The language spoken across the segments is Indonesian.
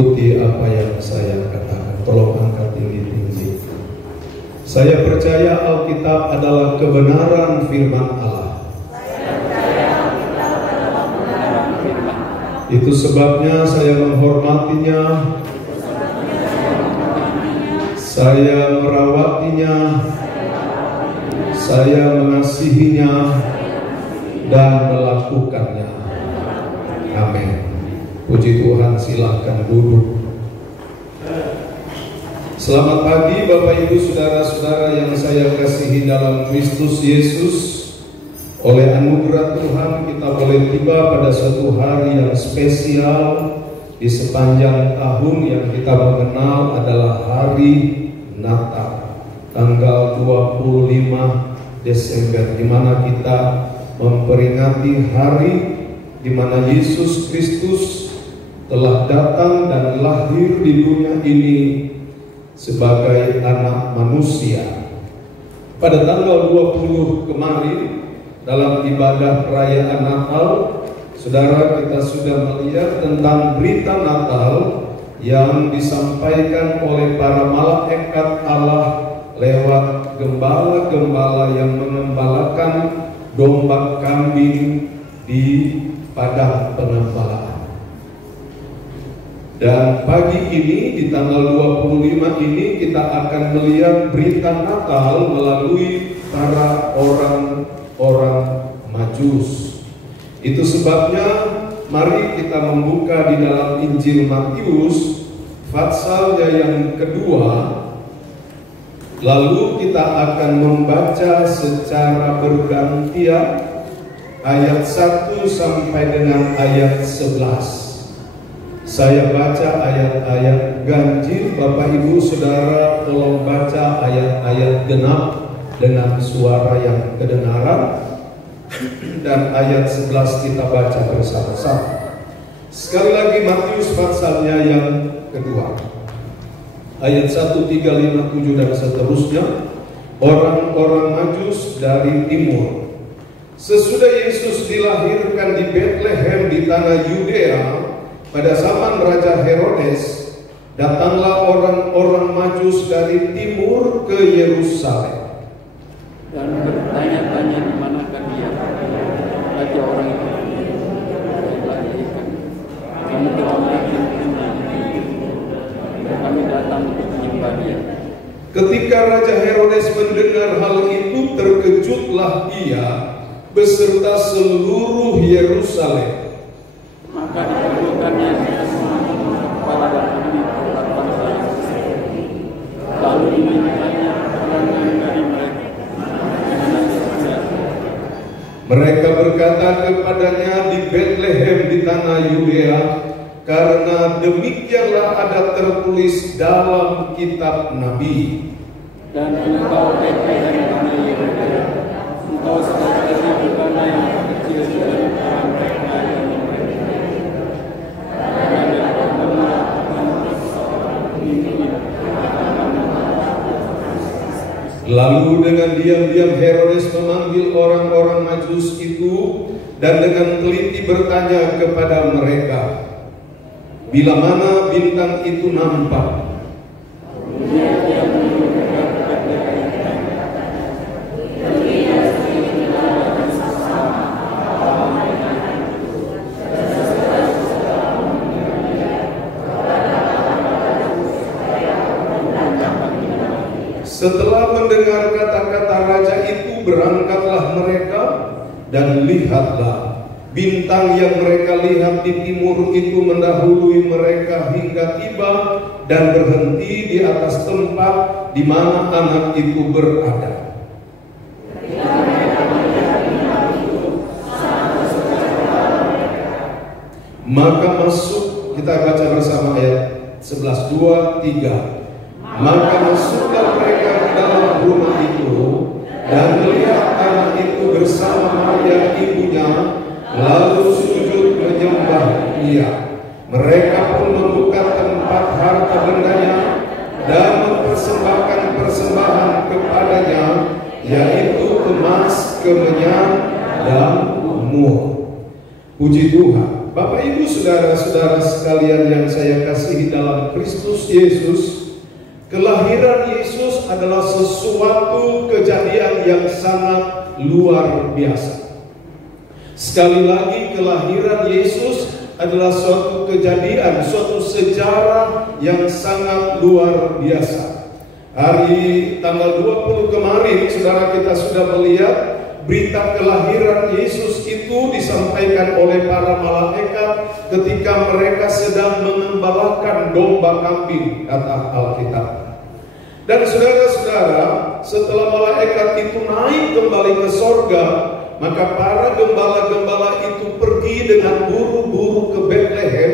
ikuti apa yang saya katakan. Tolong angkat tinggi-tinggi. Saya percaya Alkitab adalah kebenaran firman Allah. Itu sebabnya saya menghormatinya, saya merawatinya, saya mengasihinya, dan melakukannya. Amin. Puji Tuhan, silahkan duduk. Selamat pagi Bapak Ibu Saudara-saudara yang saya kasihi dalam Kristus Yesus. Oleh anugerah Tuhan kita boleh tiba pada suatu hari yang spesial di sepanjang tahun yang kita mengenal adalah hari Natal, tanggal 25 Desember, di mana kita memperingati hari di mana Yesus Kristus telah datang dan lahir di dunia ini sebagai anak manusia. Pada tanggal 20 kemarin dalam ibadah perayaan Natal, saudara, kita sudah melihat tentang berita Natal yang disampaikan oleh para malaikat Allah lewat gembala-gembala yang mengembalakan domba kambing di padang pengembalaan. Dan pagi ini di tanggal 25 ini kita akan melihat berita Natal melalui para orang-orang Majus. Itu sebabnya mari kita membuka di dalam Injil Matius pasalnya yang kedua. Lalu kita akan membaca secara bergantian ayat 1 sampai dengan ayat 11. Saya baca ayat-ayat ganjil, Bapak Ibu Saudara tolong baca ayat-ayat genap dengan suara yang kedengaran, dan ayat 11 kita baca bersama-sama. Sekali lagi Matius pasalnya yang kedua, ayat 1, 3, 5, 7 dan seterusnya. Orang-orang Majus dari timur. Sesudah Yesus dilahirkan di Bethlehem di tanah Yudea pada zaman Raja Herodes, datanglah orang-orang Majus dari timur ke Yerusalem dan bertanya-tanya di manakah dia, raja orang itu dilahirkan. Kami telah melihatnya, kami datang untuk menyembah dia. Ketika Raja Herodes mendengar hal itu, terkejutlah dia beserta seluruh Yerusalem. Maka diperlukannya kepala dan ahli Taurat bangsa, lalu dimintanya keterangan dari mereka. Mereka berkata kepadanya, di Bethlehem di tanah Yudea, karena demikianlah ada tertulis dalam kitab Nabi. Dan engkau Bethlehem tanah Yudea, engkau satu-satunya bukanlah yang kecil dari antara mereka yang Lalu dengan diam-diam Herodes memanggil orang-orang Majus itu dan dengan teliti bertanya kepada mereka, bila mana bintang itu nampak? Setelah mendengar kata-kata raja itu, berangkatlah mereka, dan lihatlah, bintang yang mereka lihat di timur itu mendahului mereka hingga tiba dan berhenti di atas tempat di mana anak itu berada. Maka masuk, kita baca bersama ayat 11, 2, 3. Maka masuklah mereka ke dalam rumah itu dan melihat anak itu bersama Maria ibunya, lalu sujud menyembah dia. Mereka pun membuka tempat harta bendanya dan mempersembahkan persembahan kepadanya, yaitu emas, kemenyan, dan mur. Puji Tuhan. Bapak Ibu saudara-saudara sekalian yang saya kasihi dalam Kristus Yesus, kelahiran Yesus adalah sesuatu kejadian yang sangat luar biasa. Sekali lagi, kelahiran Yesus adalah suatu kejadian, suatu sejarah yang sangat luar biasa. Hari tanggal 20 kemarin, saudara, kita sudah melihat berita kelahiran Yesus itu disampaikan oleh para malaikat ketika mereka sedang mengembalakan domba kambing, kata Alkitab. Dan saudara-saudara, setelah malaikat itu naik kembali ke sorga, maka para gembala-gembala itu pergi dengan buru-buru ke Bethlehem,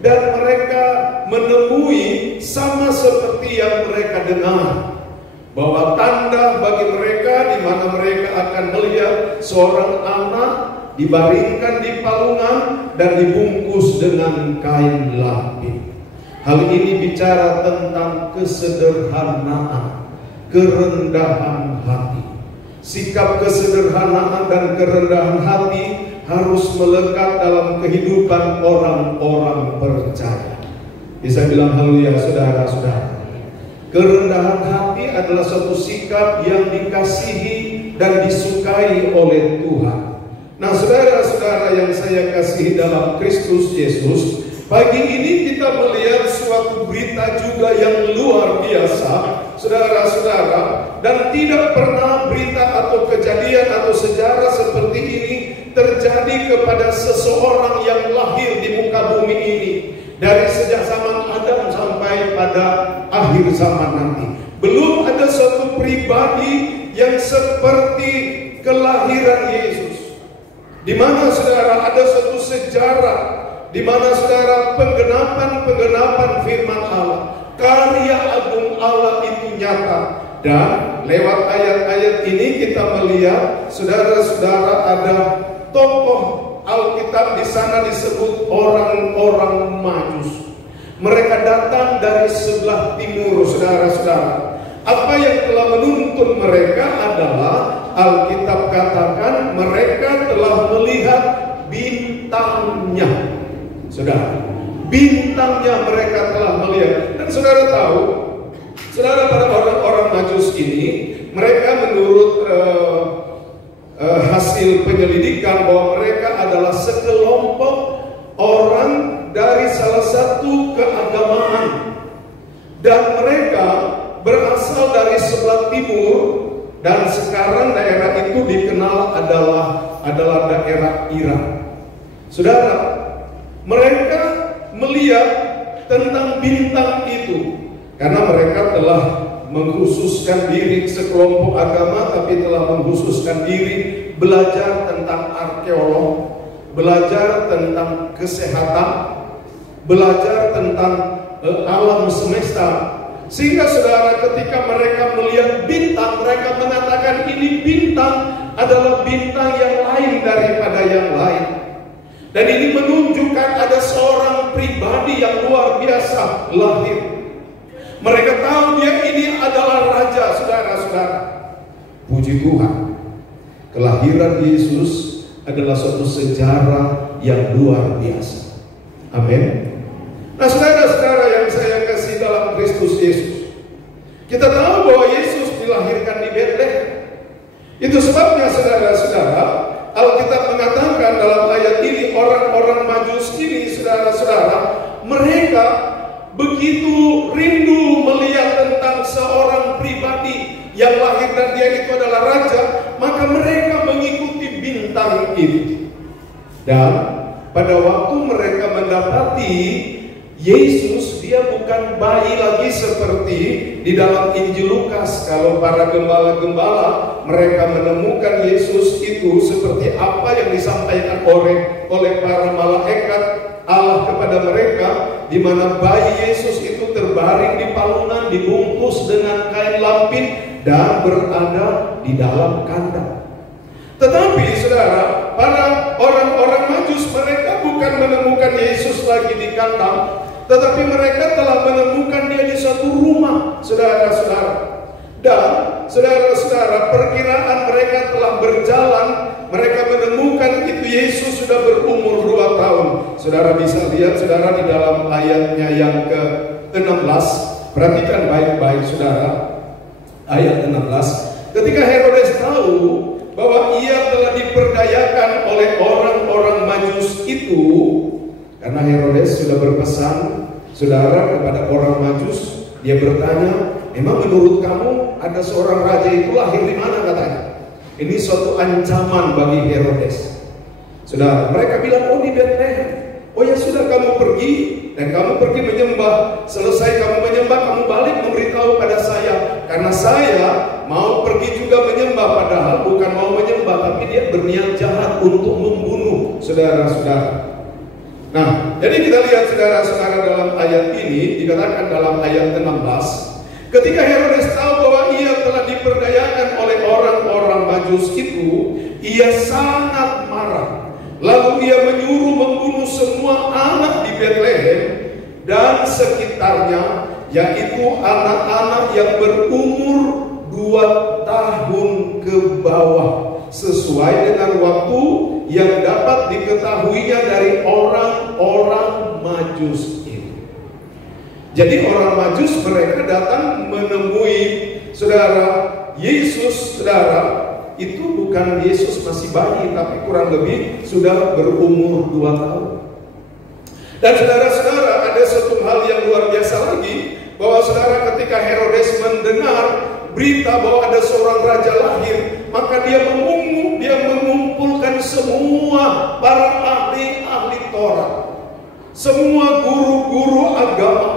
dan mereka menemui sama seperti yang mereka dengar, bahwa tanda bagi mereka di mana mereka akan melihat seorang anak dibaringkan di palungan dan dibungkus dengan kain lampin. Hal ini bicara tentang kesederhanaan, kerendahan hati. Sikap kesederhanaan dan kerendahan hati harus melekat dalam kehidupan orang-orang percaya. Bisa bilang haleluya, saudara-saudara. Kerendahan hati adalah suatu sikap yang dikasihi dan disukai oleh Tuhan. Nah, saudara-saudara yang saya kasihi dalam Kristus Yesus, pagi ini kita melihat suatu berita juga yang luar biasa, saudara-saudara, dan tidak pernah berita atau kejadian atau sejarah seperti ini terjadi kepada seseorang yang lahir di muka bumi ini, dari sejak zaman Adam sampai pada akhir zaman nanti. Belum ada suatu pribadi yang seperti kelahiran Yesus, di mana saudara ada suatu sejarah, di mana saudara penggenapan firman Allah, karya agung Allah itu nyata. Dan lewat ayat-ayat ini kita melihat, saudara-saudara, ada tokoh Alkitab di sana disebut orang-orang Majus. Mereka datang dari sebelah timur, saudara-saudara. Apa yang telah menuntun mereka adalah, Alkitab katakan mereka telah melihat bintangnya. Saudara, bintangnya mereka telah melihat. Dan saudara tahu, saudara, pada orang-orang Majus ini, mereka menurut hasil penyelidikan bahwa mereka adalah sekelompok orang dari salah satu keagamaan, dan mereka berasal dari sebelah timur, dan sekarang daerah itu dikenal adalah daerah Irak. Saudara, mereka melihat tentang bintang itu karena mereka telah mengkhususkan diri, sekelompok agama tapi telah mengkhususkan diri belajar tentang arkeolog, belajar tentang kesehatan, belajar tentang alam semesta. Sehingga saudara, ketika mereka melihat bintang, mereka mengatakan ini bintang adalah bintang yang lain daripada yang lain. Dan ini menunjukkan ada seorang pribadi yang luar biasa lahir. Mereka tahu dia ini adalah raja, saudara-saudara. Puji Tuhan, kelahiran Yesus adalah suatu sejarah yang luar biasa. Amin. Nah, saudara-saudara yang saya kasih dalam Kristus Yesus, kita tahu bahwa Yesus dilahirkan di Bethlehem. Itu sebabnya, saudara-saudara, Alkitab mengatakan dalam ayat ini, orang-orang Majus ini, saudara-saudara, mereka begitu rindu melihat tentang seorang pribadi yang lahir dan dia itu adalah raja, maka mereka mengikuti bintang itu. Dan pada waktu mereka mendapati Yesus, dia bukan bayi lagi seperti di dalam Injil Lukas. Kalau para gembala-gembala, mereka menemukan Yesus itu seperti apa yang disampaikan oleh para malaikat Allah kepada mereka, di mana bayi Yesus itu terbaring di palungan, dibungkus dengan kain lampin dan berada di dalam kandang. Tetapi saudara, para orang-orang Majus, mereka bukan menemukan Yesus lagi di kandang, tetapi mereka telah menemukan dia di suatu rumah, saudara-saudara. Dan saudara-saudara, perkiraan mereka telah berjalan, mereka menemukan itu Yesus sudah berumur 2 tahun. saudara bisa lihat saudara di dalam ayatnya yang ke-16. Perhatikan baik-baik saudara, ayat 16. Ketika Herodes tahu bahwa ia telah diperdayakan oleh orang-orang Majus itu, karena Herodes sudah berpesan saudara kepada orang Majus, dia bertanya, memang menurut kamu ada seorang raja itu lahir di mana katanya? Ini suatu ancaman bagi Herodes. Saudara, mereka bilang, oh di Bethlehem. Oh ya sudah, kamu pergi dan kamu pergi menyembah. Selesai kamu menyembah, kamu balik memberitahu pada saya, karena saya mau pergi juga menyembah. Padahal bukan mau menyembah, tapi dia berniat jahat untuk membunuh saudara-saudara. Nah, jadi kita lihat saudara-saudara dalam ayat ini, dikatakan dalam ayat 16, ketika Herodes tahu bahwa ia telah diperdayakan oleh orang-orang Majus itu, ia sangat marah. Lalu ia menyuruh membunuh semua anak di Bethlehem dan sekitarnya, yaitu anak-anak yang berumur 2 tahun ke bawah, sesuai dengan waktu yang dapat diketahuinya dari orang-orang Majus itu. Jadi orang Majus mereka datang menemui saudara Yesus, saudara, itu bukan Yesus masih bayi, tapi kurang lebih sudah berumur 2 tahun. Dan saudara-saudara, ada satu hal yang luar biasa lagi, bahwa saudara ketika Herodes mendengar berita bahwa ada seorang raja lahir, maka dia mengumpulkan semua para ahli-ahli Taurat, semua guru-guru agama.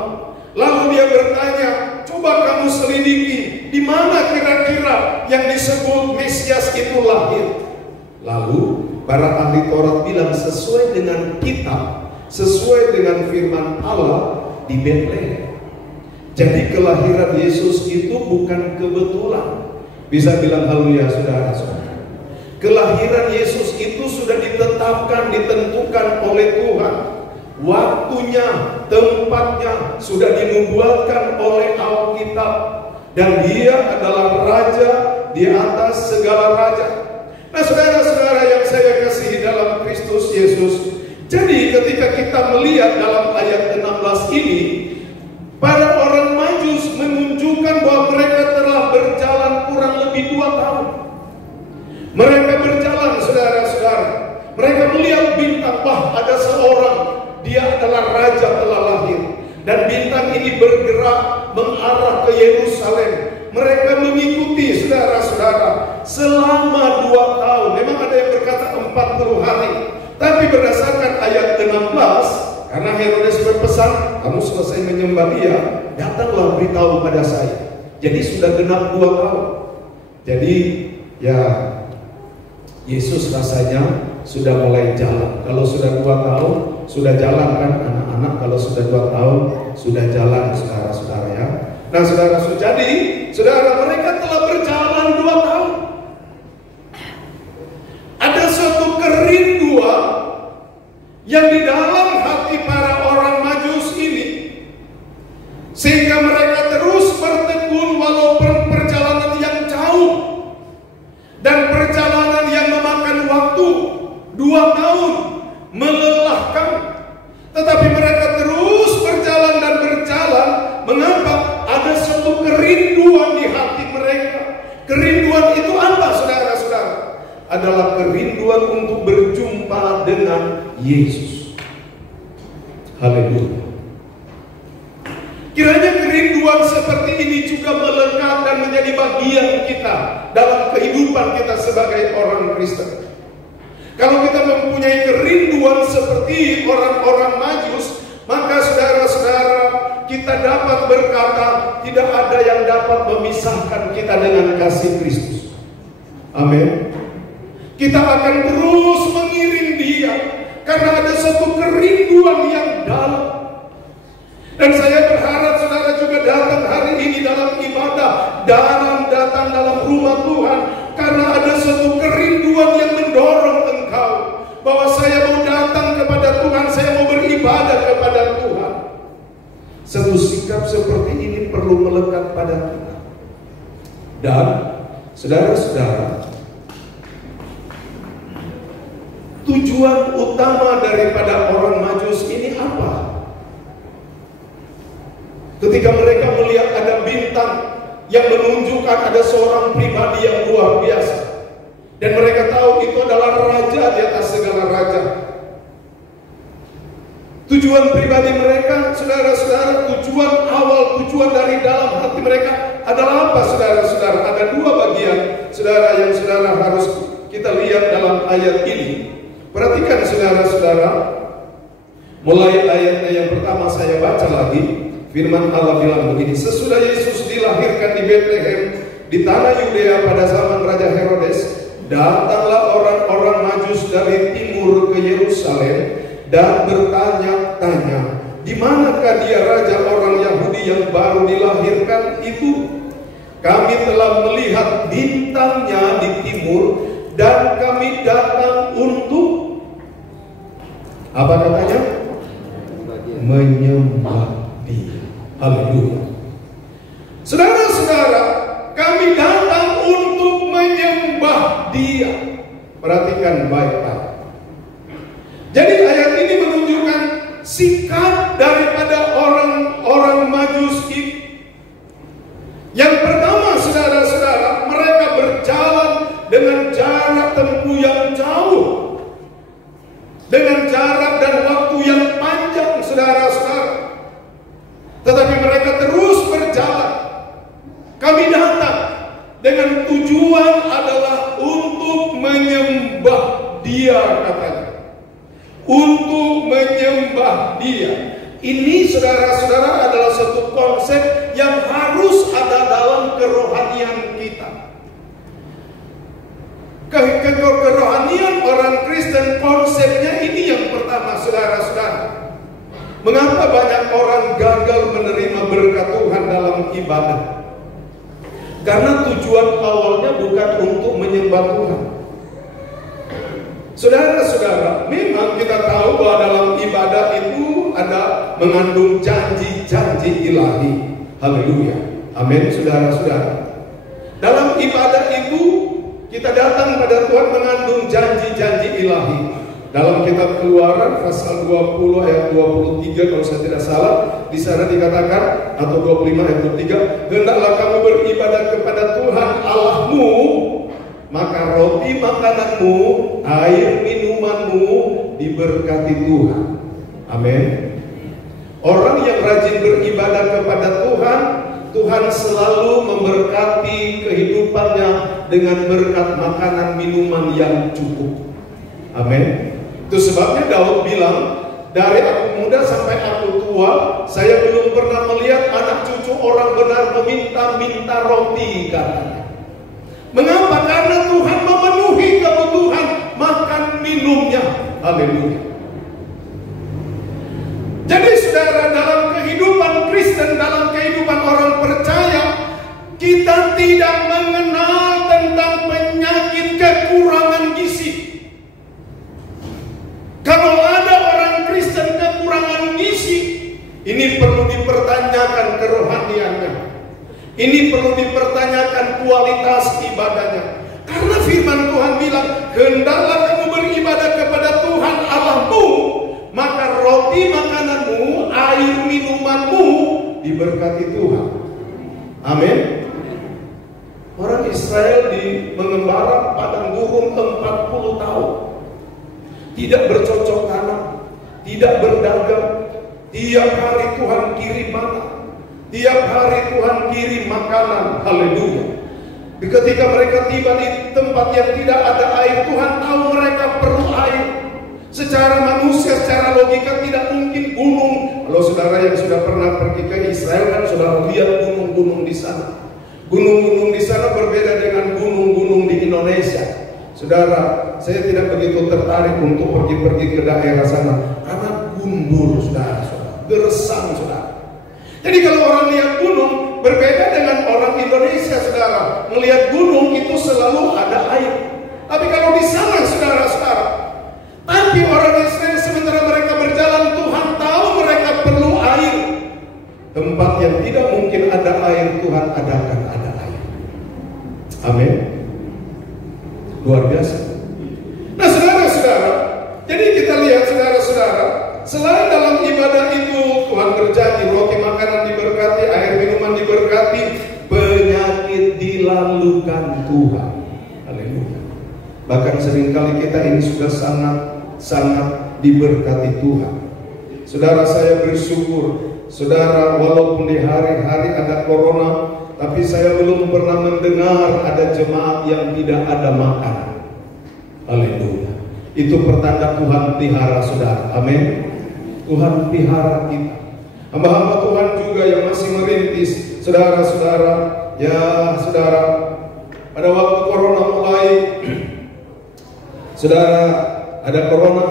Lalu dia bertanya, coba kamu selidiki, di mana kira-kira yang disebut Mesias itu lahir? Lalu para ahli Taurat bilang, sesuai dengan kitab, sesuai dengan firman Allah, di Bethlehem. Jadi kelahiran Yesus itu bukan kebetulan. Bisa bilang haleluya saudara-saudara. Kelahiran Yesus itu sudah ditetapkan, ditentukan oleh Tuhan. Waktunya, tempatnya sudah dinubuatkan oleh Alkitab, dan dia adalah raja di atas segala raja. Nah saudara-saudara yang saya kasihi dalam Kristus Yesus, jadi ketika kita melihat dalam ayat 16 ini, para orang Majus menunjukkan bahwa mereka telah berjalan kurang lebih 2 tahun. Mereka berjalan saudara-saudara, mereka melihat bintang, wah ada seorang, dia adalah raja telah lahir. Dan bintang ini bergerak mengarah ke Yerusalem. Mereka mengikuti saudara-saudara selama 2 tahun. Memang ada yang berkata 40 hari. Tapi berdasarkan ayat 16, karena Herodes berpesan, kamu selesai menyembah dia, datanglah beritahu pada saya. Jadi sudah genap 2 tahun. Jadi ya Yesus rasanya sudah mulai jalan. Kalau sudah 2 tahun sudah jalan kan anak-anak, kalau sudah 2 tahun sudah jalan saudara-saudara ya. Nah saudara-saudara, jadi saudara mereka telah berjalan 2 tahun. Ada suatu kerinduan yang di dalam hati para orang Majus ini, sehingga mereka terus bertekun walaupun perjalanan yang jauh dan perjalanan yang memakan waktu 2 tahun, melelahkan, tetapi mereka terus berjalan dan berjalan. Mengapa? Ada suatu kerinduan di hati mereka. Kerinduan itu apa saudara-saudara? Adalah kerinduan untuk berjumpa dengan Yesus. Haleluya. Kiranya kerinduan seperti ini juga melekat dan menjadi bagian kita dalam kehidupan kita sebagai orang Kristen. Kalau kita mempunyai kerinduan seperti orang-orang Majus, maka saudara-saudara, kita dapat berkata, tidak ada yang dapat memisahkan kita dengan kasih Kristus. Amin. Kita akan terus mengiring dia, karena ada satu kerinduan yang dalam. Dan saya berharap saudara juga datang hari ini dalam ibadah, datang dalam rumah Tuhan, karena ada satu kerinduan yang mendorong engkau, bahwa saya mau datang kepada Tuhan, saya mau beribadah kepada Tuhan. Satu sikap seperti ini perlu melekat pada kita. Dan saudara-saudara, tujuan utama daripada orang Majus ini apa? Ketika mereka melihat ada bintang yang menunjukkan ada seorang pribadi yang luar biasa, dan mereka tahu itu adalah raja di atas segala raja. Tujuan pribadi mereka, saudara-saudara, tujuan awal, tujuan dari dalam hati mereka adalah apa, saudara-saudara? Ada dua bagian, saudara, yang saudara harus kita lihat dalam ayat ini. Perhatikan, saudara-saudara, mulai ayatnya yang pertama saya baca lagi. Firman Allah bilang begini: sesudah Yesus dilahirkan di Bethlehem di tanah Yudea pada zaman Raja Herodes, datanglah orang-orang Majus dari timur ke Yerusalem dan bertanya-tanya, di manakah dia raja orang Yahudi yang baru dilahirkan itu? Kami telah melihat bintangnya di timur dan kami datang untuk apa katanya? Menyembah Dia. Haleluya. Saudara-saudara, kami datang untuk menyembah Dia. Perhatikan baik-baik. Jadi ayat ini menunjukkan sikap daripada orang-orang Majus itu. Yang pertama, saudara-saudara, mereka berjalan dengan jarak tempuh yang jauh, dengan jarak dan waktu yang panjang, saudara-saudara. Tetapi mereka terus berjalan. Kami datang dengan tujuan adalah untuk menyembah Dia, katanya. Untuk menyembah Dia. Ini, saudara-saudara, adalah satu konsep yang harus ada dalam kerohanian kita. Kerohanian orang Kristen, konsepnya ini yang pertama, saudara-saudara. Mengapa banyak orang gagal menerima berkat Tuhan dalam ibadah? Karena tujuan awalnya bukan untuk menyembah Tuhan. Saudara-saudara, memang kita tahu bahwa dalam ibadah itu ada mengandung janji-janji ilahi. Haleluya. Amin, saudara-saudara. Dalam ibadah itu kita datang pada Tuhan mengandung janji-janji ilahi. Dalam kitab Keluaran pasal 20 ayat 23 kalau saya tidak salah, di sana dikatakan, atau 25 ayat 23, hendaklah kamu beribadah kepada Tuhan Allahmu, maka roti makananmu, air minumanmu diberkati Tuhan. Amin. Orang yang rajin beribadah kepada Tuhan, Tuhan selalu memberkati kehidupannya dengan berkat makanan minuman yang cukup. Amin. Itu sebabnya Daud bilang, dari aku muda sampai aku tua, saya belum pernah melihat anak cucu orang benar meminta-minta roti, katanya. Mengapa? Karena Tuhan memenuhi kebutuhan makan minumnya. Haleluya. Jadi saudara, dalam kehidupan Kristen, dalam kehidupan orang percaya, kita tidak mengenal tentang penyakit kekurangan gizi. Kalau ada orang Kristen kekurangan gizi, ini perlu dipertanyakan kerohaniannya. Ini perlu dipertanyakan kualitas ibadahnya. Karena firman Tuhan bilang, hendaklah kamu beribadah kepada Tuhan Allahmu, maka roti makananmu, air minumanmu diberkati Tuhan. Amin. Orang Israel mengembara padang gurun 40 tahun. Tidak bercocok tanam, tidak berdagang. Tiap hari Tuhan kirim mana, tiap hari Tuhan kirim makanan. Haleluya. Ketika mereka tiba di tempat yang tidak ada air, Tuhan tahu mereka perlu air. Secara manusia, secara logika tidak mungkin gunung. Kalau saudara yang sudah pernah pergi ke Israel kan sudah lihat gunung-gunung di sana. Gunung-gunung di sana berbeda dengan gunung-gunung di Indonesia. Saudara, saya tidak begitu tertarik untuk pergi-pergi ke daerah sana karena gundul, saudara, gersang, saudara. Jadi kalau orang lihat gunung berbeda dengan orang Indonesia, saudara. Melihat gunung itu selalu ada air. Tapi kalau di sana, saudara-saudara, tapi orang Israel sementara mereka berjalan, Tuhan tahu mereka perlu air. Tempat yang tidak mungkin ada air, Tuhan adakan ada air. Amin. Luar biasa. Nah, saudara-saudara, Selain dalam ibadah itu Tuhan berjanji roti makanan diberkati, air minuman diberkati, penyakit dilalukan Tuhan. Haleluya. Bahkan seringkali kita ini sudah sangat diberkati Tuhan. Saudara, saya bersyukur, saudara, walaupun di hari-hari ada corona, tapi saya belum pernah mendengar ada jemaat yang tidak ada makanan. Haleluya. Itu pertanda Tuhan pelihara saudara. Amin. Tuhan pelihara kita. Hamba-hamba Tuhan juga yang masih merintis, saudara-saudara, ya saudara, pada waktu corona mulai, saudara, ada corona,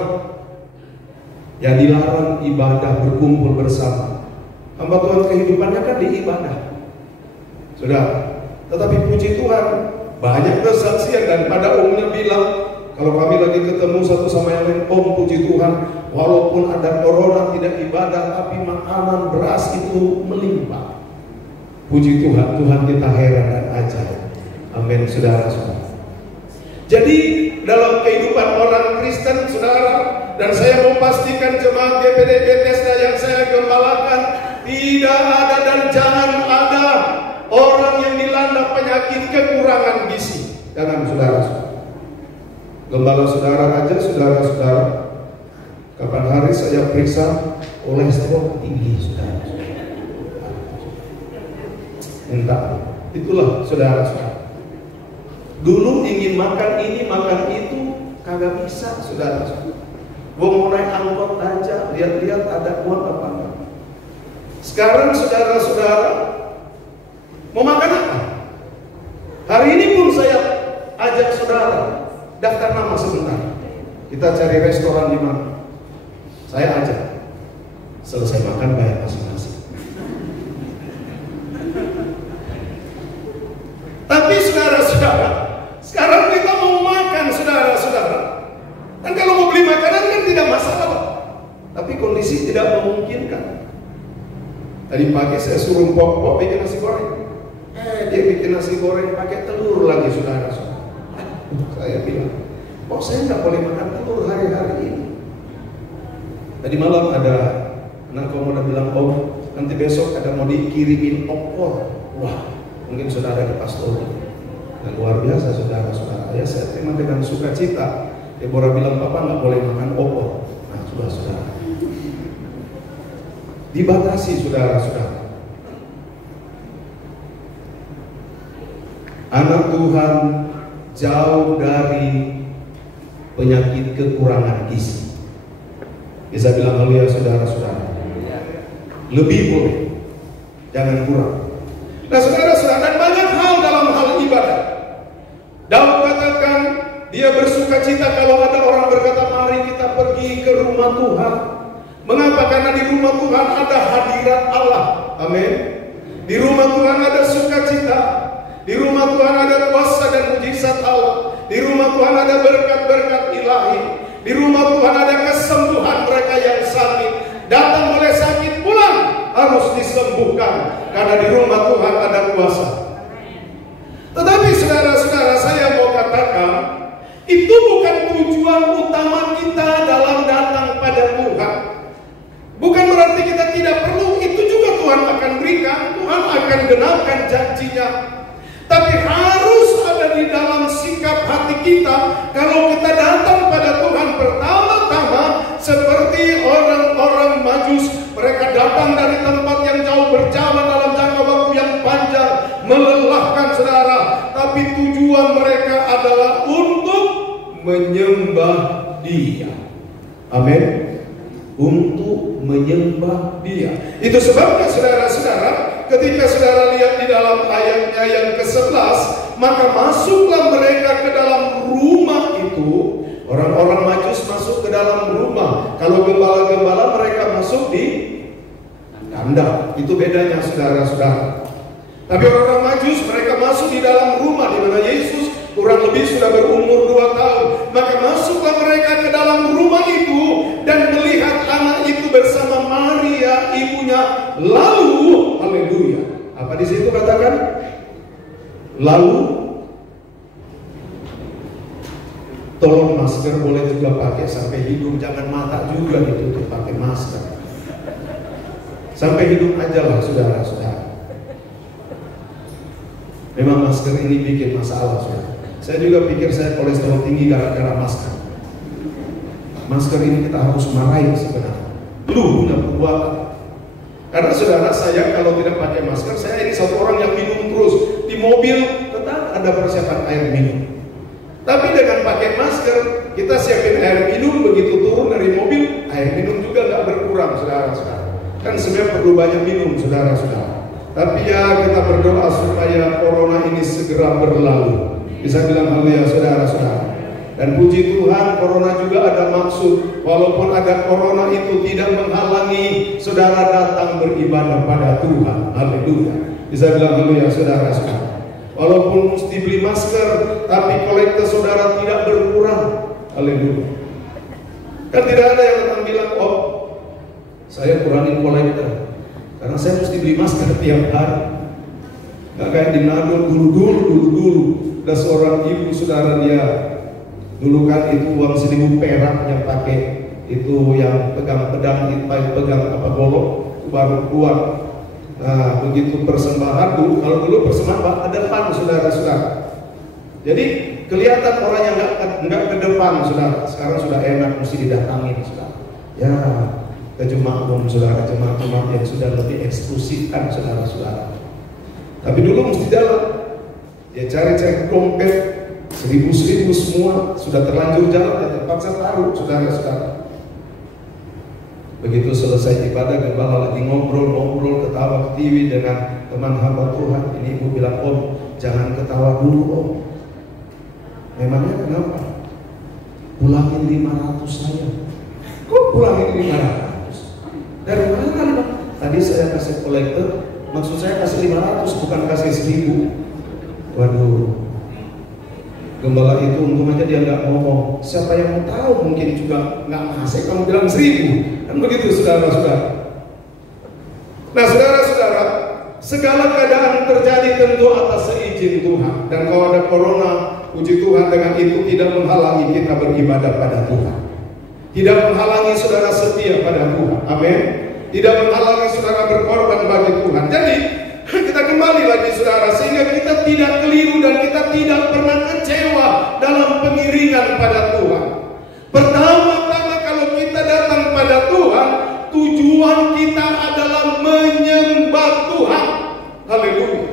ya dilarang ibadah berkumpul bersama. Hamba Tuhan kehidupannya kan di ibadah, saudara. Tetapi puji Tuhan, banyak kesaksian dan pada umumnya bilang, kalau kami lagi ketemu satu sama yang lain, puji Tuhan, walaupun ada corona tidak ibadah, tapi makanan beras itu melimpah. Puji Tuhan, Tuhan kita heran dan ajaib. Amin, saudara-saudara. Jadi dalam kehidupan orang Kristen, saudara, dan saya mau pastikan jemaat GPD Bethesda yang saya gembalakan, tidak ada dan jangan ada orang yang dilanda penyakit kekurangan gizi. Jangan, saudara-saudara. Gembala saudara aja, saudara-saudara, kapan hari saya periksa kolesterol tinggi, saudara. Entah, itulah saudara-saudara. Dulu ingin makan ini, makan itu, kagak bisa, saudara-saudara. Mau naik angkot aja, lihat-lihat ada uang apa enggak. Sekarang saudara-saudara, mau makan apa? Hari ini pun saya ajak saudara daftar nama sebentar. Kita cari restoran di mana. Saya ajak. Selesai makan bayar masing-masing. Tapi saudara-saudara, sekarang kita mau makan, saudara-saudara. Dan kalau mau beli makanan kan tidak masalah. Tapi kondisi tidak memungkinkan. Tadi pagi saya suruh Pok bikin nasi goreng. Dia bikin nasi goreng pakai telur lagi, saudara-saudara. Saya bilang, saya nggak boleh makan telur hari-hari ini. Tadi malam ada anak komodo bilang, nanti besok ada mau dikirimin opor. Wah, mungkin saudara di pastor. Dan luar biasa saudara-saudara. Ya, saya terima dengan sukacita. Deborah bilang, Papa nggak boleh makan opor. Nah, saudara-saudara, dibatasi saudara-saudara. Anak Tuhan jauh dari penyakit kekurangan gizi. Bisa bilang haleluya saudara-saudara. Lebih boleh, jangan kurang. Nah saudara-saudara, dan banyak hal dalam hal ibadah. Daud katakan dia bersuka cita kalau ada orang berkata mari kita pergi ke rumah Tuhan. Mengapa? Karena di rumah Tuhan ada hadirat Allah. Amin. Di rumah Tuhan ada sukacita. Di rumah Tuhan ada kuasa dan mujizat Allah. Di rumah Tuhan ada berkat-berkat ilahi. Di rumah Tuhan ada kesembuhan mereka yang sakit. Datang boleh sakit, pulang harus disembuhkan. Karena di rumah Tuhan ada kuasa. Tetapi saudara-saudara, saya mau katakan, itu bukan tujuan utama kita dalam datang pada Tuhan. Bukan berarti kita tidak perlu, itu juga Tuhan akan berikan. Tuhan akan genapkan janjinya. Tapi harus ada di dalam sikap hati kita. Kalau kita datang pada Tuhan pertama-tama seperti orang-orang Majus, mereka datang dari tempat yang jauh, berjalan dalam jangka waktu yang panjang, melelahkan saudara. Tapi tujuan mereka adalah untuk menyembah Dia. Amin. Untuk menyembah Dia. Itu sebabnya saudara-saudara, ketika saudara lihat di dalam ayatnya yang ke-11, maka masuklah mereka ke dalam rumah itu. Orang-orang Majus masuk ke dalam rumah. Kalau gembala-gembala mereka masuk di kandang. Itu bedanya saudara-saudara. Tapi orang-orang Majus mereka masuk di dalam rumah di mana Yesus kurang lebih sudah berumur 2 tahun. Maka masuklah mereka ke dalam rumah itu dan melihat anak itu bersama Maria ibunya. Lalu, haleluya. Apa di situ katakan? Lalu Tolong masker boleh juga pakai sampai hidung, jangan mata juga ditutup pakai masker. Sampai hidung aja lah saudara-saudara. Memang masker ini bikin masalah saudara. Saya juga pikir saya kolesterol tinggi gara-gara masker. Masker ini kita harus marahin sebenarnya. Lu punya perbuatan. Karena saudara, saya kalau tidak pakai masker, saya ini satu orang yang minum terus. Di mobil tetap ada persiapan air minum. Tapi dengan pakai masker, kita siapin air minum, begitu turun dari mobil, air minum juga nggak berkurang, saudara-saudara. Kan sebenarnya perlu banyak minum, saudara-saudara. Tapi ya kita berdoa supaya corona ini segera berlalu. Bisa bilang haleluya, saudara-saudara. Dan puji Tuhan, corona juga ada maksud. Walaupun ada corona itu tidak menghalangi saudara datang beribadah pada Tuhan. Haleluya. Bisa bilang haleluya, saudara-saudara. Walaupun mesti beli masker, tapi kolektor saudara tidak berkurang. Haleluya. Kan tidak ada yang datang bilang, oh saya kurangin kolektor karena saya mesti beli masker tiap hari. Gak kayak di Nado dulu. Ada seorang ibu saudara, dia dulu kan itu uang 1.000 perak yang pakai itu, yang pegang pedang, pegang apa golok baru keluar. Nah begitu persembahan dulu, kalau dulu persembahan ada depan saudara-saudara. Jadi kelihatan orang yang nggak ke depan saudara. Sekarang sudah enak, mesti didatangin saudara. Ya ke jemaat saudara, jemaat yang sudah lebih eksklusif kan saudara-saudara. Tapi dulu mesti jalan. Dia cari-cari dompet 1.000 semua, sudah terlanjur jalan, ya terpaksa taruh saudara-saudara. Begitu selesai ibadah, gembala lagi ngobrol, ketawa ketiwi dengan teman hamba Tuhan. Ini ibu bilang, om jangan ketawa dulu om. Memangnya kenapa? Pulangin 500 saya. Kok pulangin 500? Dari mana? Tadi saya kasih kolektor, maksud saya kasih 500 bukan kasih 1.000. Waduh, gembala itu untung aja dia nggak ngomong. Siapa yang mau tahu, mungkin juga nggak ngasih, kamu bilang 1.000. Kan begitu saudara-saudara. Nah saudara-saudara, segala keadaan terjadi tentu atas seizin Tuhan. Dan kalau ada corona, puji Tuhan dengan itu tidak menghalangi kita beribadah pada Tuhan. Tidak menghalangi saudara setia pada Tuhan. Amin. Tidak menghalangi saudara berkorban bagi Tuhan. Jadi kita kembali lagi saudara, sehingga kita tidak keliru dan kita tidak pernah kecewa dalam pengiringan pada Tuhan. Pertama-tama kalau kita datang pada Tuhan, tujuan kita adalah menyembah Tuhan. Haleluya.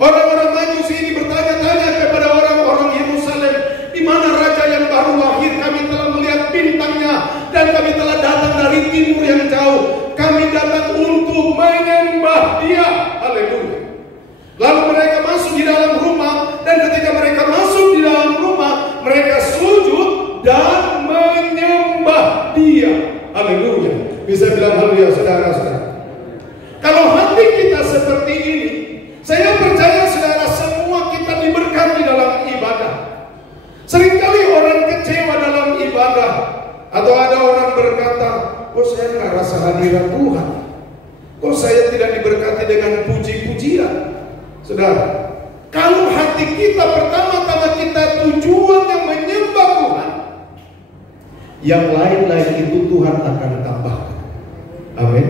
Orang-orang Majusi ini bertanya-tanya kepada orang-orang Yerusalem, di mana raja yang baru lahir? Kami telah melihat bintangnya dan kami telah datang dari timur yang jauh. Kami datang untuk menyembah Dia. Haleluya. Lalu mereka masuk di dalam rumah, dan ketika mereka masuk di dalam rumah, mereka sujud dan menyembah Dia. Haleluya. Bisa bilang haleluya saudara-saudara. Kalau hati kita seperti ini, saya percaya saudara semua kita diberkati dalam ibadah. Seringkali orang kecewa dalam ibadah, atau ada orang berkata, kok saya nggak rasa hadirat Tuhan, kok saya tidak diberkati dengan puji-pujian. Saudara, kalau hati kita pertama-tama kita tujuan yang menyembah Tuhan, yang lain-lain itu Tuhan akan tambahkan. Amin.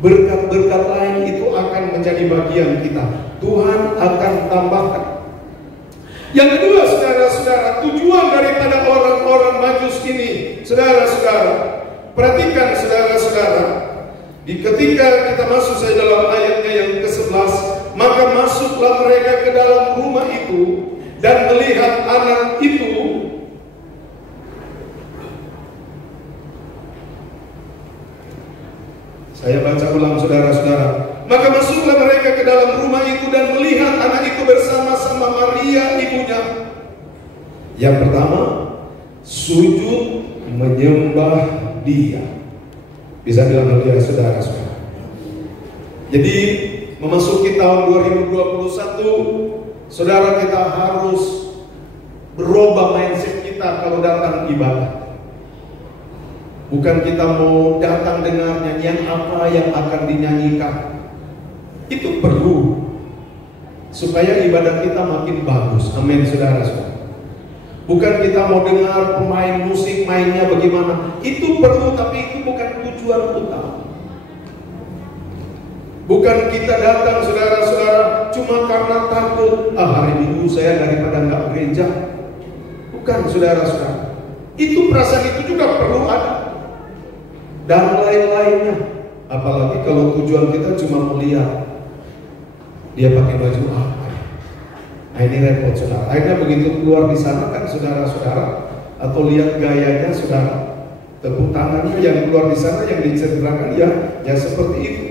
Berkat-berkat lain itu akan menjadi bagian kita. Tuhan akan tambahkan. Yang kedua saudara-saudara, tujuan daripada orang-orang Majus ini, saudara-saudara, perhatikan saudara-saudara, ketika kita masuk saja dalam ayatnya yang ke-11, maka masuklah mereka ke dalam rumah itu dan melihat anak itu. Saya baca ulang saudara-saudara. Maka masuklah mereka ke dalam rumah itu dan melihat anak itu bersama-sama Maria ibunya. Yang pertama, sujud menyembah Dia. Bisa bilang haleluya saudara-saudara. Jadi memasuki tahun 2021, saudara, kita harus berubah mindset kita kalau datang ibadah. Bukan kita mau datang dengar nyanyian apa yang akan dinyanyikan. Itu perlu supaya ibadah kita makin bagus. Amin saudara-saudara. Bukan kita mau dengar pemain musik mainnya bagaimana. Itu perlu, tapi itu bukan tujuan utama. Bukan kita datang saudara-saudara cuma karena takut, hari Minggu saya daripada nggak gereja. Bukan saudara-saudara. Itu perasaan itu juga perlu ada. Dan lain-lainnya. Apalagi kalau tujuan kita cuma melihat dia pakai baju apa. Nah ini repot saudara. Akhirnya begitu keluar di sana kan saudara-saudara, atau lihat gayanya saudara, tepuk tangannya yang keluar di sana yang diceritakan ya seperti itu.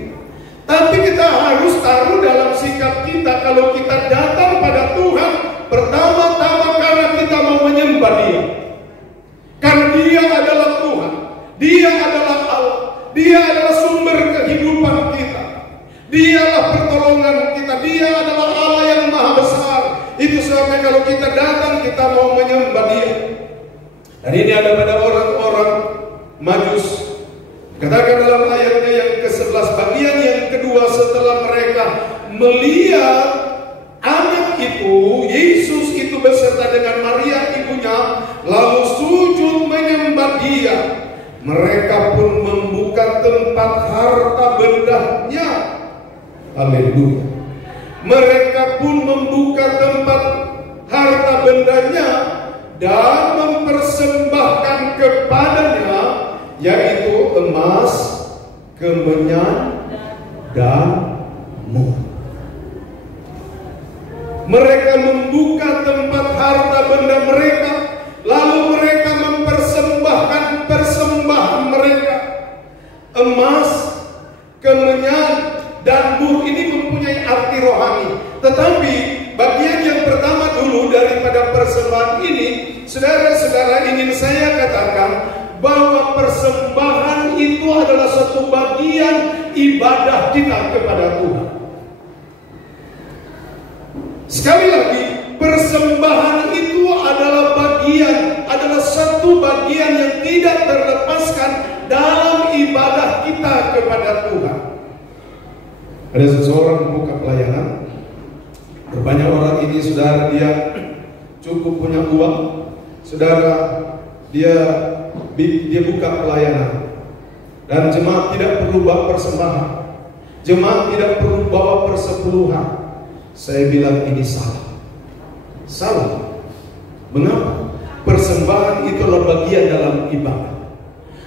Tapi kita harus taruh dalam sikap kita kalau kita datang pada Tuhan pertama-tama karena kita mau menyembah Dia. Karena Dia adalah Tuhan, Dia adalah Allah, Dia adalah sumber kehidupan kita, Dialah pertolongan kita, Dia adalah Allah yang maha besar. Itu sebabnya kalau kita datang kita mau menyembah Dia. Dan ini ada pada orang-orang Majus. Katakan dalam ayatnya yang ke-11, bagian yang kedua, setelah mereka melihat anak itu, Yesus itu beserta dengan Maria ibunya, lalu sujud menyembah Dia, mereka pun membuka tempat harta bendanya. Haleluya. Mereka pun membuka tempat harta bendanya dan mempersembahkan kepadanya, yaitu emas, kemenyan, dan mur. Mereka membuka tempat harta benda mereka, lalu mereka mempersembahkan persembahan mereka. Emas, kemenyan, dan mur ini mempunyai arti rohani. Tetapi bagian yang pertama dulu daripada persembahan ini, saudara-saudara, ingin saya katakan bahwa persembahan itu adalah satu bagian ibadah kita kepada Tuhan. Sekali lagi, persembahan itu adalah satu bagian yang tidak terlepaskan dalam ibadah kita kepada Tuhan. Ada seseorang membuka pelayanan. Berbanyak orang ini, saudara, dia cukup punya uang. Saudara, dia buka pelayanan. Dan jemaat tidak perlu bawa persembahan. Jemaat tidak perlu bawa persepuluhan. Saya bilang ini salah. Salah. Mengapa? Persembahan itu adalah bagian dalam ibadah.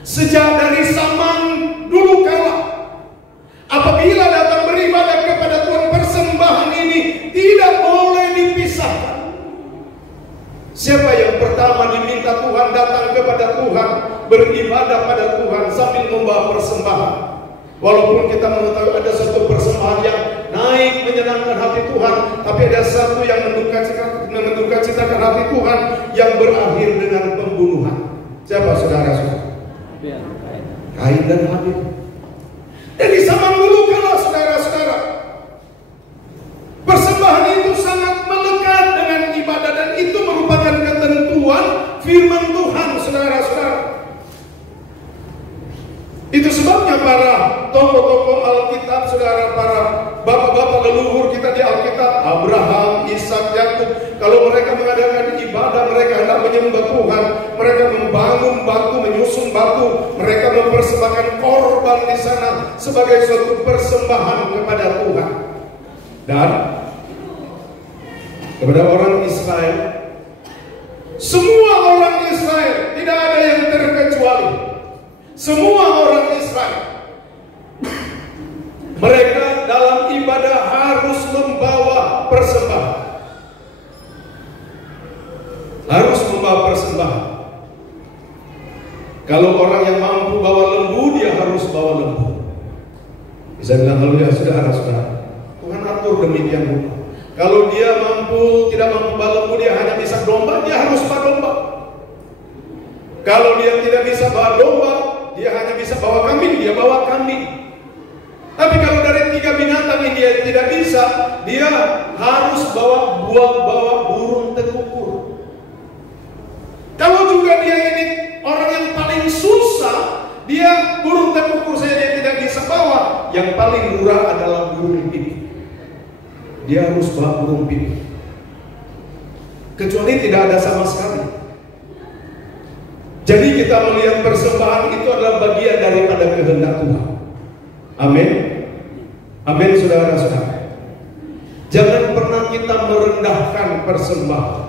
Sejak dari zaman dulu kala, apabila datang beribadah kepada Tuhan, persembahan ini tidak boleh dipisahkan. Siapa yang pertama diminta Tuhan datang kepada Tuhan, beribadah pada Tuhan sambil membawa persembahan. Walaupun kita mengetahui ada satu persembahan yang naik menyenangkan hati Tuhan, tapi ada satu yang menduka citakan hati Tuhan yang berakhir dengan pembunuhan. Siapa saudara-saudara? Kain dan Habil. Dan di zaman dulu kala, saudara-saudara, persembahan itu sangat melekat dengan ibadah, dan itu merupakan ketentuan firman Tuhan, saudara-saudara. Itu sebabnya para tokoh-tokoh Alkitab, saudara, para bapak-bapak leluhur kita di Alkitab, Abraham, Ishak, Yakub, kalau mereka mengadakan ibadah, mereka hendak menyembah Tuhan, mereka membangun batu, menyusun batu, mereka mempersembahkan korban di sana sebagai suatu persembahan kepada Tuhan. Dan kepada orang Israel, semua orang Israel, tidak ada yang terkecuali. Semua orang Israel, mereka dalam ibadah harus membawa persembahan. Harus membawa persembahan. Kalau orang yang mampu bawa lembu, dia harus bawa lembu. Bisa bilang haleluya, saudara-saudara. Tuhan atur demikian rupa. Kalau dia tidak mampu bawa lembu, dia hanya bisa domba, dia harus bawa domba. Kalau dia tidak bisa bawa domba, dia hanya bisa bawa kambing, dia bawa kambing. Tapi kalau dari 3 binatang ini dia tidak bisa, dia harus bawa burung tekukur. Kalau juga dia ini orang yang paling susah, dia burung tekukur saja dia tidak bisa bawa. Yang paling murah adalah burung pipit. Dia harus bawa burung pipit. Kecuali tidak ada sama sekali. Jadi kita melihat persembahan itu adalah bagian daripada kehendak Tuhan. Amin. Amin, saudara-saudara. Jangan pernah kita merendahkan persembahan.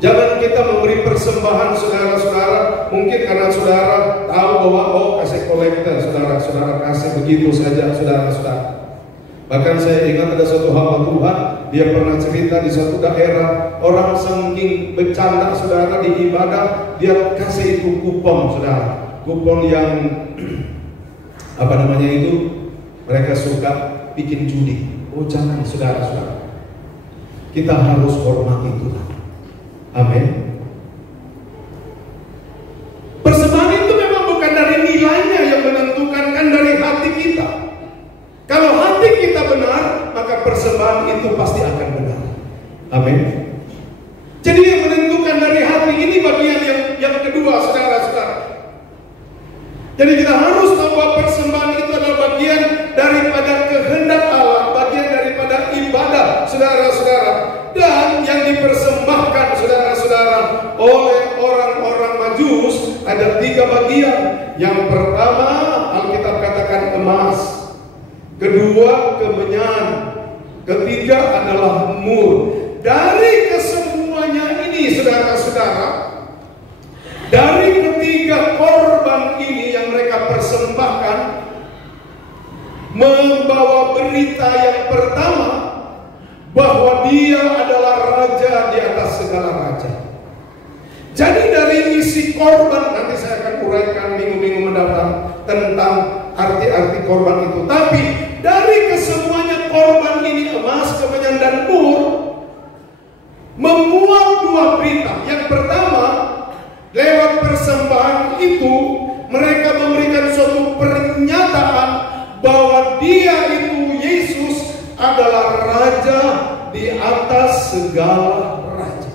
Jangan kita memberi persembahan, saudara-saudara, mungkin karena saudara tahu bahwa kasih kolektor, saudara-saudara kasih begitu saja, saudara-saudara. Bahkan saya ingat ada suatu hamba Tuhan, dia pernah cerita di suatu daerah, orang saking bercanda saudara di ibadah, dia kasih itu kupon, saudara. Kupon yang apa namanya itu, mereka suka bikin judi. Oh jangan, saudara-saudara. Kita harus hormati Tuhan. Amin. Persembahan itu memang bukan dari nilainya yang menentukan, kan dari hati kita. Kalau hati kita benar, maka persembahan itu pasti akan benar. Amin. Jadi yang menentukan dari hati ini bagian yang kedua, saudara-saudara. Jadi kita harus tahu bahwa persembahan itu adalah bagian daripada kehendak Allah, bagian daripada ibadah, saudara-saudara. Dan yang dipersembahkan, saudara-saudara, oleh orang-orang Majus ada 3 bagian. Yang pertama, Alkitab katakan emas. Kedua, kemenyan. Ketiga adalah mur. Dari kesemuanya ini, saudara-saudara, dari ketiga korban ini yang mereka persembahkan, membawa berita yang pertama, bahwa dia adalah raja di atas segala raja. Jadi dari isi korban, nanti saya akan uraikan minggu-minggu mendatang tentang arti-arti korban itu. Tapi dari kesemuanya korban ini, emas, kemenyan, dan mur, memuat 2 berita. Yang pertama, lewat persembahan itu mereka memberikan suatu pernyataan bahwa dia itu, Yesus, adalah raja di atas segala raja.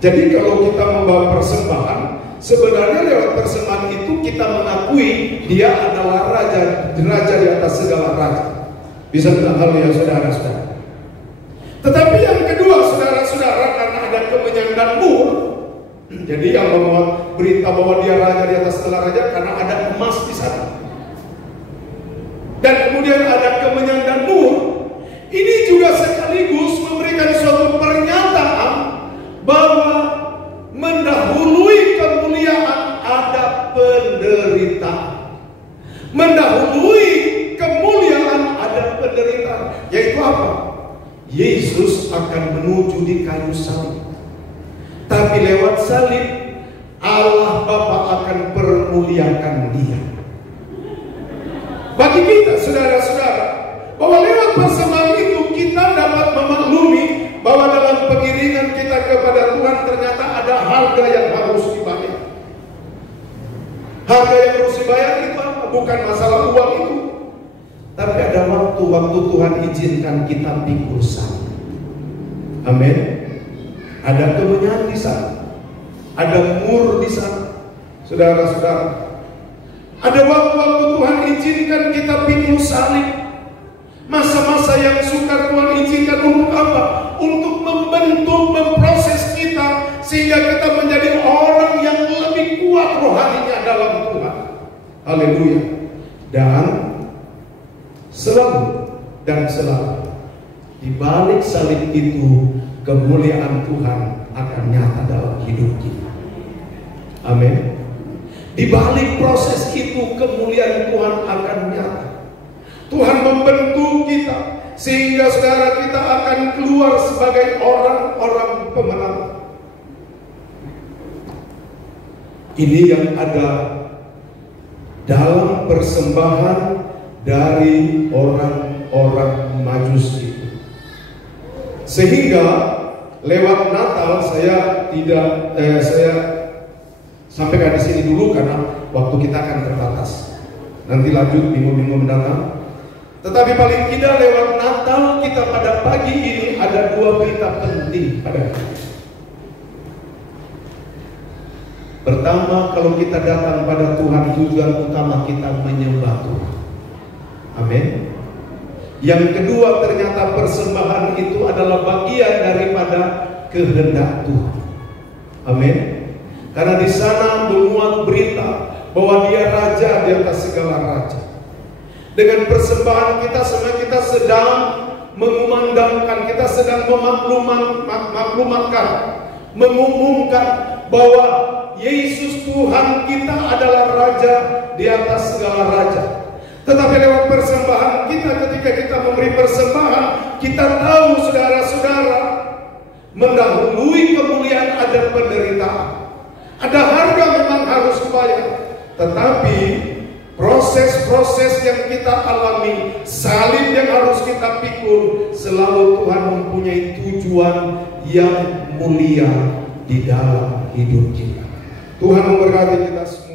Jadi kalau kita membawa persembahan, sebenarnya lewat persembahan itu kita mengakui dia adalah raja di atas segala raja. Bisa bilang hal ya, saudara-saudara. Tetapi yang kedua, saudara-saudara, karena ada kemenyan dan mur, jadi yang membawa berita bahwa dia raja di atas segala raja karena ada emas di sana. Dan kemudian ada kemenyan dan mur. Ini juga sekaligus memberikan suatu pernyataan bahwa mendahului kemuliaan ada penderitaan. Mendahului kemuliaan ada penderitaan. Yaitu apa? Yesus akan menuju di kayu salib. Tapi lewat salib Allah Bapa akan permuliakan dia. Bagi kita, saudara-saudara, bahwa lewat persembahan itu kita dapat memaklumi bahwa dalam pengiringan kita kepada Tuhan ternyata ada harga yang harus dibayar. Harga yang harus dibayar itu bukan masalah uang itu, tapi ada waktu Tuhan izinkan kita pikul salib. Amin. Ada kemenyan di sana, ada mur di sana, saudara-saudara. Ada waktu-waktu Tuhan izinkan kita pikul salib. Masa-masa yang sukar Tuhan izinkan untuk apa? Untuk membentuk, memproses kita sehingga kita menjadi orang yang lebih kuat rohaninya dalam Tuhan. Haleluya. Dan selalu di balik salib itu kemuliaan Tuhan akan nyata dalam hidup kita. Amin. Di balik proses itu kemuliaan Tuhan akan nyata. Tuhan membentuk kita sehingga saudara kita akan keluar sebagai orang-orang pemenang. Ini yang ada dalam persembahan dari orang-orang Majus itu. Sehingga lewat Natal saya sampaikan di sini dulu karena waktu kita akan terbatas. Nanti lanjut minggu-minggu mendatang. Tetapi paling tidak lewat Natal kita pada pagi ini ada 2 berita penting pada kita. Pertama, kalau kita datang pada Tuhan, tujuan utama kita menyembah Tuhan. Amin. Yang kedua, ternyata persembahan itu adalah bagian daripada kehendak Tuhan. Amin. Karena di sana memuat berita bahwa Dia raja di atas segala raja. Dengan persembahan kita semua, kita sedang mengumandangkan, kita sedang memaklumatkan, mengumumkan bahwa Yesus Tuhan kita adalah raja di atas segala raja. Tetapi lewat persembahan kita, ketika kita memberi persembahan, kita tahu saudara-saudara, mendahului kemuliaan ada penderitaan. Ada harga memang harus dibayar. Tetapi proses-proses yang kita alami, salib yang harus kita pikul, selalu Tuhan mempunyai tujuan yang mulia di dalam hidup kita. Tuhan memberkati kita semua.